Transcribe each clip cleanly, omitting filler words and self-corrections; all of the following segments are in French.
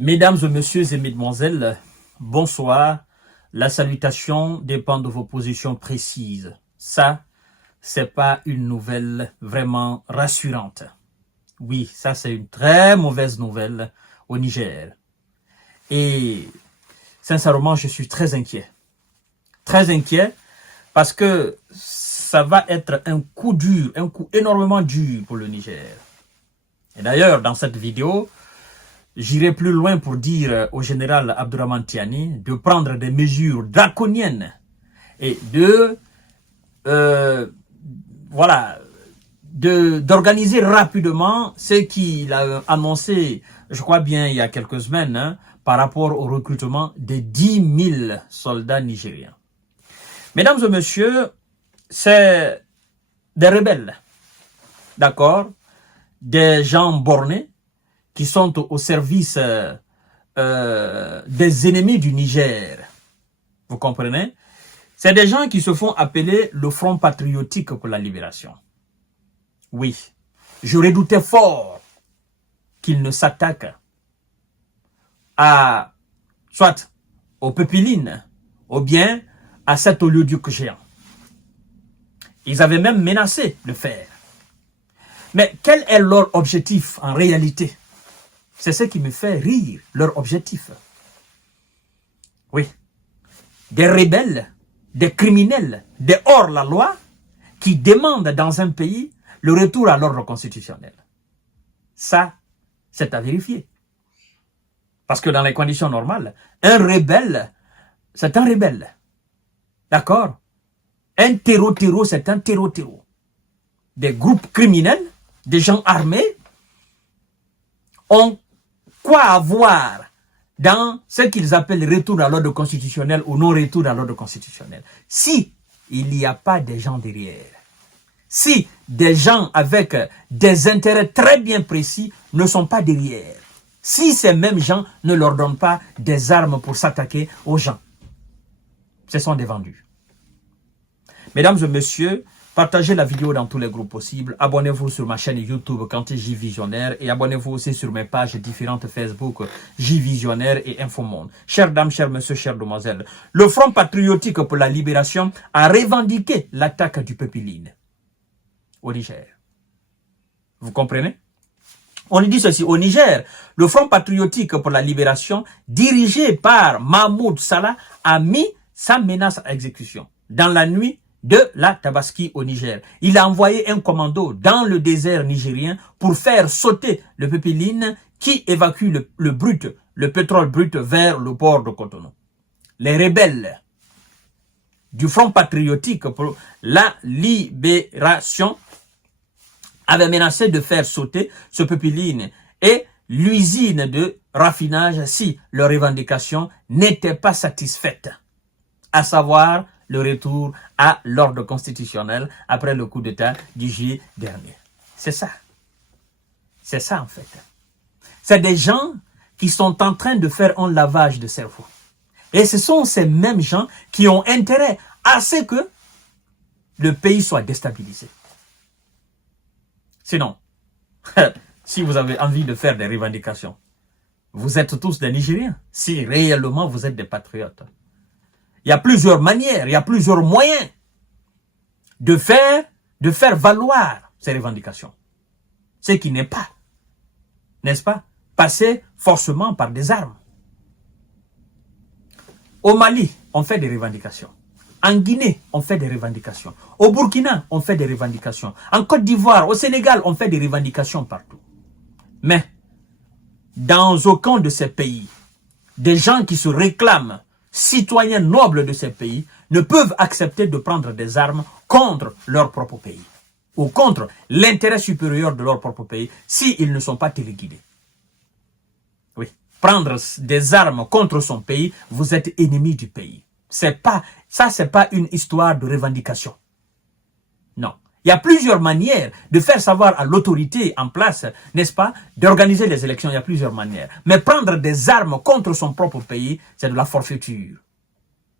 Mesdames et messieurs et mesdemoiselles, bonsoir. La salutation dépend de vos positions précises. Ça, c'est pas une nouvelle vraiment rassurante. Oui, ça c'est une très mauvaise nouvelle au Niger. Et sincèrement, je suis très inquiet. Très inquiet parce que ça va être un coup dur, un coup énormément dur pour le Niger. Et d'ailleurs, dans cette vidéo, j'irai plus loin pour dire au général Abdourahmane Tiani de prendre des mesures draconiennes et d'organiser rapidement ce qu'il a annoncé, je crois bien il y a quelques semaines, par rapport au recrutement de 10 000 soldats nigériens. Mesdames et messieurs, c'est des rebelles, d'accord, des gens bornés, qui sont au service des ennemis du Niger. Vous comprenez? C'est des gens qui se font appeler le Front patriotique pour la libération. Oui, je redoutais fort qu'ils ne s'attaquent à, soit aux Pépilines, ou bien à cet oléoduc géant. Ils avaient même menacé de le faire. Mais quel est leur objectif en réalité? C'est ce qui me fait rire, leur objectif. Oui. Des rebelles, des criminels, des hors-la-loi qui demandent dans un pays le retour à l'ordre constitutionnel. Ça, c'est à vérifier. Parce que dans les conditions normales, un rebelle, c'est un rebelle. D'accord? Un terreau, c'est un terreau. Des groupes criminels, des gens armés, ont quoi avoir dans ce qu'ils appellent retour à l'ordre constitutionnel ou non-retour à l'ordre constitutionnel. Si il n'y a pas des gens derrière, si des gens avec des intérêts très bien précis ne sont pas derrière, si ces mêmes gens ne leur donnent pas des armes pour s'attaquer aux gens, ce sont des vendus. Mesdames et messieurs, partagez la vidéo dans tous les groupes possibles. Abonnez-vous sur ma chaîne YouTube Kanté J Visionnaire et abonnez-vous aussi sur mes pages différentes Facebook J Visionnaire et Infomonde. Chères dames, chers messieurs, chères demoiselles, le Front patriotique pour la libération a revendiqué l'attaque du Pépiline au Niger. Vous comprenez? On dit ceci, au Niger, le Front patriotique pour la libération, dirigé par Mahmoud Salah, a mis sa menace à exécution dans la nuit de la Tabaski au Niger. Il a envoyé un commando dans le désert nigérien pour faire sauter le Pépiline qui évacue le pétrole brut vers le port de Cotonou. Les rebelles du Front patriotique pour la libération avaient menacé de faire sauter ce Pépiline et l'usine de raffinage si leurs revendications n'étaient pas satisfaites, à savoir le retour à l'ordre constitutionnel après le coup d'État du juillet dernier. C'est ça. C'est ça en fait. C'est des gens qui sont en train de faire un lavage de cerveau. Et ce sont ces mêmes gens qui ont intérêt à ce que le pays soit déstabilisé. Sinon, si vous avez envie de faire des revendications, vous êtes tous des Nigériens. Si réellement vous êtes des patriotes. Il y a plusieurs manières, il y a plusieurs moyens de faire valoir ces revendications. Ce qui n'est pas, n'est-ce pas, passer forcément par des armes. Au Mali, on fait des revendications. En Guinée, on fait des revendications. Au Burkina, on fait des revendications. En Côte d'Ivoire, au Sénégal, on fait des revendications partout. Mais, dans aucun de ces pays, des gens qui se réclament citoyens nobles de ces pays ne peuvent accepter de prendre des armes contre leur propre pays ou contre l'intérêt supérieur de leur propre pays s'ils ne sont pas téléguidés. Oui, prendre des armes contre son pays, vous êtes ennemi du pays. C'est pas une histoire de revendication. Non. Il y a plusieurs manières de faire savoir à l'autorité en place, n'est-ce pas, d'organiser les élections. Il y a plusieurs manières. Mais prendre des armes contre son propre pays, c'est de la forfaiture.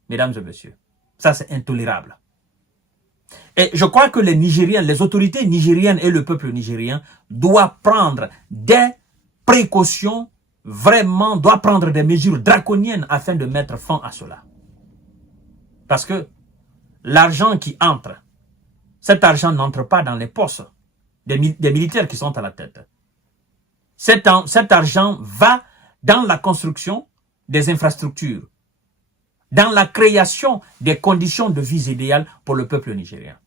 Mesdames et messieurs, ça c'est intolérable. Et je crois que les Nigériens, les autorités nigériennes et le peuple nigérien doivent prendre des précautions vraiment doit prendre des mesures draconiennes afin de mettre fin à cela. Parce que l'argent qui entre, cet argent n'entre pas dans les poches des militaires qui sont à la tête. Cet argent va dans la construction des infrastructures, dans la création des conditions de vie idéales pour le peuple nigérien.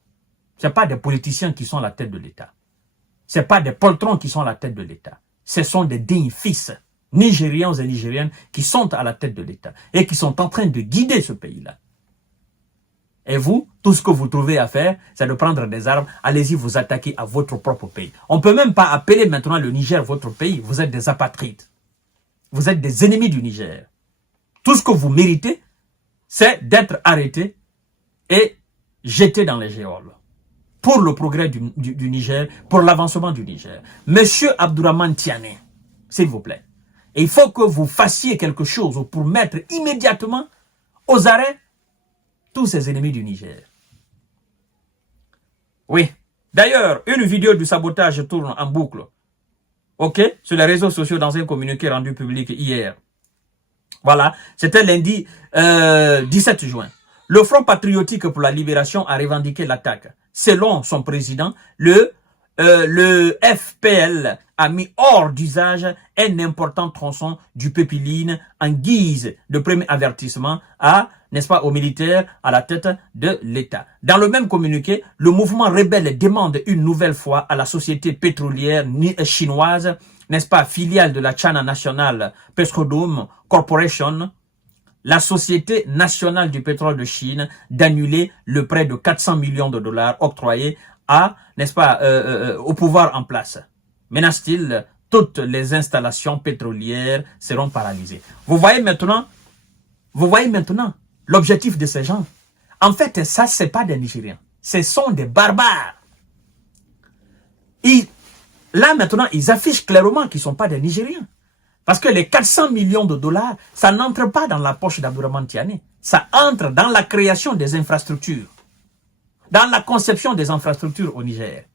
Ce n'est pas des politiciens qui sont à la tête de l'État. Ce n'est pas des poltrons qui sont à la tête de l'État. Ce sont des dignes fils nigériens et nigériennes qui sont à la tête de l'État et qui sont en train de guider ce pays-là. Et vous, tout ce que vous trouvez à faire, c'est de prendre des armes, allez-y vous attaquer à votre propre pays. On ne peut même pas appeler maintenant le Niger votre pays. Vous êtes des apatrides. Vous êtes des ennemis du Niger. Tout ce que vous méritez, c'est d'être arrêté et jeté dans les geôles. Pour le progrès du Niger, pour l'avancement du Niger. Monsieur Abdourahmane Tiani, s'il vous plaît, il faut que vous fassiez quelque chose pour mettre immédiatement aux arrêts tous ces ennemis du Niger. Oui. D'ailleurs, une vidéo du sabotage tourne en boucle. OK? Sur les réseaux sociaux dans un communiqué rendu public hier. Voilà. C'était lundi 17 juin. Le Front patriotique pour la libération a revendiqué l'attaque. Selon son président, le FPL a mis hors d'usage un important tronçon du Pépiline en guise de premier avertissement n'est-ce pas, aux militaires à la tête de l'État. Dans le même communiqué, le mouvement rebelle demande une nouvelle fois à la société pétrolière chinoise, n'est-ce pas, filiale de la China National Petroleum Corporation, la Société nationale du pétrole de Chine, d'annuler le prêt de 400 millions de dollars octroyé n'est-ce pas, au pouvoir en place. Menace-t-il, toutes les installations pétrolières seront paralysées. Vous voyez maintenant l'objectif de ces gens. En fait, ça, c'est pas des Nigériens. Ce sont des barbares. Là, maintenant, ils affichent clairement qu'ils ne sont pas des Nigériens. Parce que les 400 millions de dollars, ça n'entre pas dans la poche d'Abdourahmane Tiani. Ça entre dans la création des infrastructures. Dans la conception des infrastructures au Niger.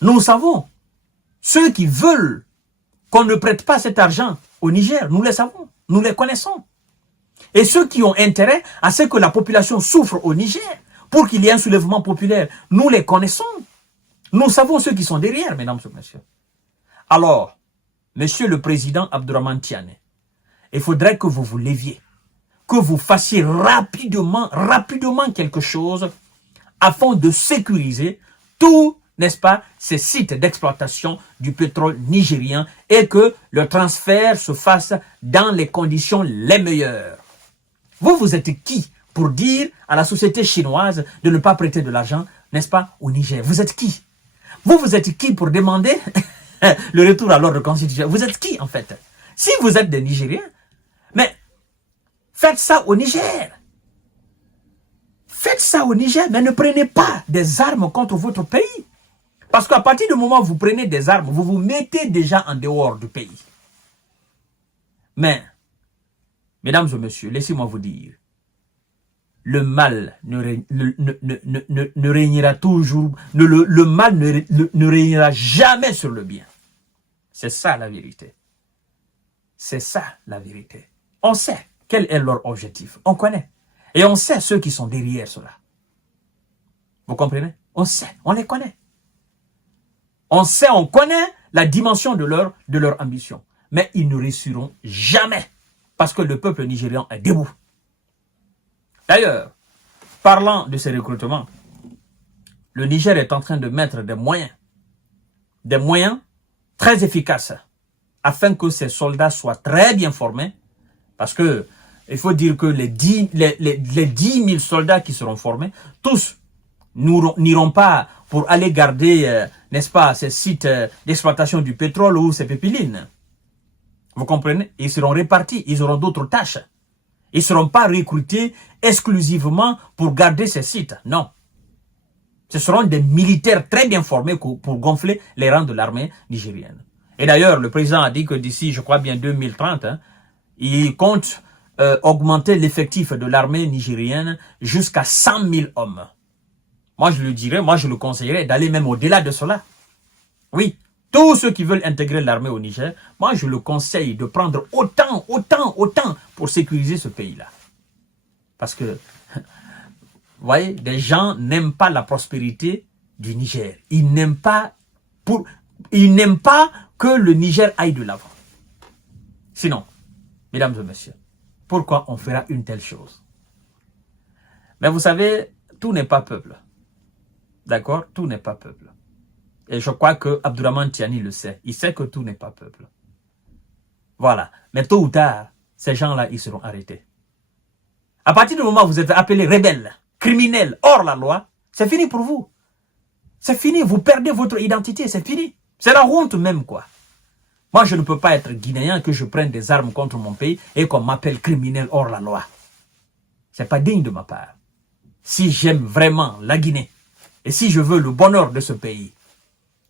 Nous savons, ceux qui veulent qu'on ne prête pas cet argent au Niger, nous les savons, nous les connaissons. Et ceux qui ont intérêt à ce que la population souffre au Niger, pour qu'il y ait un soulèvement populaire, nous les connaissons. Nous savons ceux qui sont derrière, mesdames et messieurs. Alors, monsieur le président Abdourahmane Tiani, il faudrait que vous vous leviez, que vous fassiez rapidement quelque chose afin de sécuriser tout, n'est-ce pas, ces sites d'exploitation du pétrole nigérien et que le transfert se fasse dans les conditions les meilleures. Vous êtes qui pour dire à la société chinoise de ne pas prêter de l'argent, n'est-ce pas, au Niger? Vous êtes qui? Vous êtes qui pour demander le retour à l'ordre constitutionnel? Vous êtes qui, en fait? Si vous êtes des Nigériens, mais faites ça au Niger. Faites ça au Niger, mais ne prenez pas des armes contre votre pays. Parce qu'à partir du moment où vous prenez des armes, vous vous mettez déjà en dehors du pays. Mais, mesdames et messieurs, laissez-moi vous dire, le mal ne régnera toujours, le mal ne régnera jamais sur le bien. C'est ça la vérité. C'est ça la vérité. On sait quel est leur objectif. On connaît. Et on sait ceux qui sont derrière cela. Vous comprenez? On sait, on les connaît. On sait, on connaît la dimension de leur ambition. Mais ils ne réussiront jamais. Parce que le peuple nigérian est debout. D'ailleurs, parlant de ces recrutements, le Niger est en train de mettre des moyens très efficaces afin que ces soldats soient très bien formés. Parce que il faut dire que les 10 000 soldats qui seront formés, tous n'iront pas pour aller garder, n'est-ce pas, ces sites d'exploitation du pétrole ou ces pépilines. Vous comprenez? Ils seront répartis, ils auront d'autres tâches. Ils ne seront pas recrutés exclusivement pour garder ces sites. Non. Ce seront des militaires très bien formés pour gonfler les rangs de l'armée nigérienne. Et d'ailleurs, le président a dit que d'ici, je crois bien 2030, il compte augmenter l'effectif de l'armée nigérienne jusqu'à 100 000 hommes. Moi, je le dirais, moi, je le conseillerais d'aller même au-delà de cela. Oui, Tous ceux qui veulent intégrer l'armée au Niger, moi je le conseille de prendre autant pour sécuriser ce pays-là. Parce que, vous voyez, des gens n'aiment pas la prospérité du Niger. Ils n'aiment pas que le Niger aille de l'avant. Sinon, mesdames et messieurs, pourquoi on fera une telle chose? Mais vous savez, tout n'est pas peuple. D'accord? Tout n'est pas peuple. Et je crois que Abdourahmane Tiani le sait. Il sait que tout n'est pas peuple. Voilà. Mais tôt ou tard, ces gens-là, ils seront arrêtés. À partir du moment où vous êtes appelés rebelles, criminels, hors la loi, c'est fini pour vous. C'est fini. Vous perdez votre identité. C'est fini. C'est la honte même, quoi. Moi, je ne peux pas être guinéen que je prenne des armes contre mon pays et qu'on m'appelle criminel hors la loi. C'est pas digne de ma part. Si j'aime vraiment la Guinée et si je veux le bonheur de ce pays,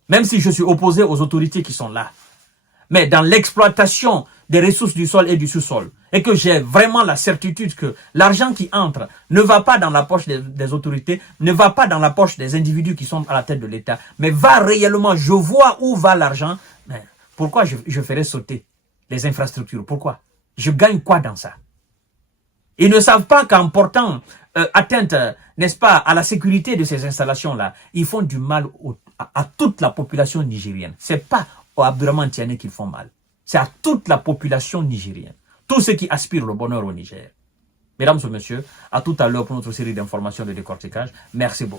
même si je suis opposé aux autorités qui sont là, mais dans l'exploitation des ressources du sol et du sous-sol, et que j'ai vraiment la certitude que l'argent qui entre ne va pas dans la poche des autorités, ne va pas dans la poche des individus qui sont à la tête de l'État, mais va réellement, je vois où va l'argent, mais pourquoi je ferais sauter les infrastructures? Pourquoi? Je gagne quoi dans ça? Ils ne savent pas qu'en portant atteinte, n'est-ce pas, à la sécurité de ces installations-là, ils font du mal à toute la population nigérienne. Ce n'est pas au Abdourahmane Tiani qu'ils font mal. C'est à toute la population nigérienne. Tous ceux qui aspirent au bonheur au Niger. Mesdames et messieurs, à tout à l'heure pour notre série d'informations de décortiquage. Merci beaucoup.